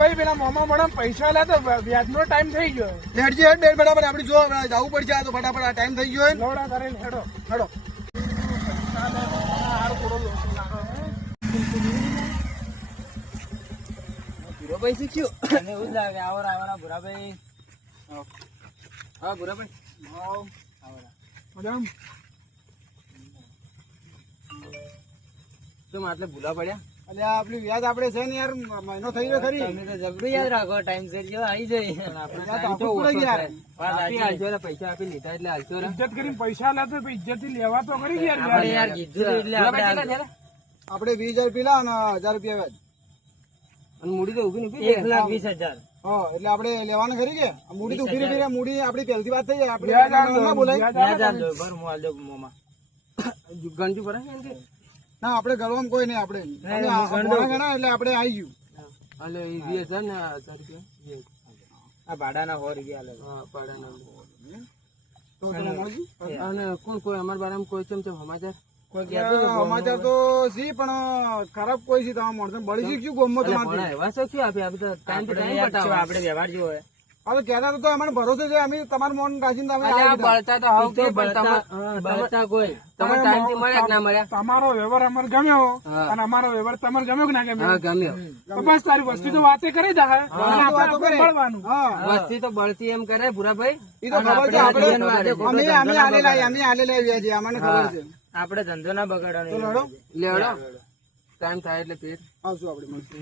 ભાઈ પેલા મોમાં મળે પૈસા લે તો વ્યાજનો ટાઈમ થઈ ગયો. લેટજી હેડ બેન બરાબર આપડે જો જવું પડશે આ તો ફટાફટ આ ટાઈમ થઈ ગયો હે. લોડા કરીને હેડો હેડો ભૂરાભાઈ શીખ્યું અને એવું જ લાગે આવવાના ભૂરાભાઈ. હા ભૂરાભાઈ મજામાં શું આટલે ભૂલા પડ્યા? એટલે આપડે વ્યાજ આપડે છે ને યાર મહિનો થઈ ગયો ખરી. તમે તો જબરું યાદ રાખો ટાઈમ સર જેવા આવી જાય. આપણે યાદ time તો આપવું પડે ઓછો યાર. થાય. વાત આપી હાલશો એટલે પૈસા આપી લીધા એટલે હાલશો ને. ઇજ્જત કરીને પૈસા લેતો ઇજ્જત થી લેવા તો કરી ગયા આપણે યાર કીધું એટલે આપણે આપડે 20,000 પેલા અને 1,000 રૂપિયા વ્યાજ. અને મૂડી તો ઉભી નથી 1,20,000. હા એટલે આપડે લેવાનું ખરી કે મૂડી તો ઉભી રહી મૂડી આપડી પહેલથી વાત થઈ જાય આપડે વ્યાજ ના બોલાય. વ્યાજ આપજો બર હું આલજો મોમાં ગંજુ પડે ને એમ ના આપડે ગળવામાં કોઈ નહીં આપડે ગણા એટલે આપડે આવી ગયું. હાલો એ 20,000 ને 1,000 રૂપિયા આ ભાડાના 100 રૂપિયા આલે. હા ભાડાના તો તમે મળશું. અને કોણ કોઈ અમારા બારામાં કોઈ ચમચમ સમાચાર કોઈ સમાચાર તો સી પણ ખરાબ કોઈ છે તમારા માણસો બળી શીખ્યું ગોમમાં તમારે એવા શું ક્યાં આપે આપણે ટાઈમ ટુ ટાઈમ બતાવો આપણે વ્યવહાર જેવો હોય. હવે કહેતા તો અમારે ભરોસે છે અમે તમારું મોન રાખીને તમે અલ્યા આવી ગયા. બળતા તો હાવ કે બળતા કોઈ તમે ટાઈમ થી મળ્યા કે ના મળ્યા? તમારો વ્યવહાર અમારે ગમ્યો હા. અને અમારો વ્યવહાર તમારે ગમ્યો કે ના હા ગમ્યો? ગમ્યો. તો બસ તારી વસ્તી તો વાતે કરી દે અને આપણે વાતો કરે. મળવાનું. હા વસ્તી તો બળતી એમ કરે ભૂરાભાઈ. ઈ તો ખબર છે આપણે આપણે અમે આલેલા વ્યાજ અમને ખબર છે. આપણે ધંધો ના તો બગાડવાનો. લડો લેવડો ટાઈમ થાય એટલે પેટ આવશું આપણે મળશું.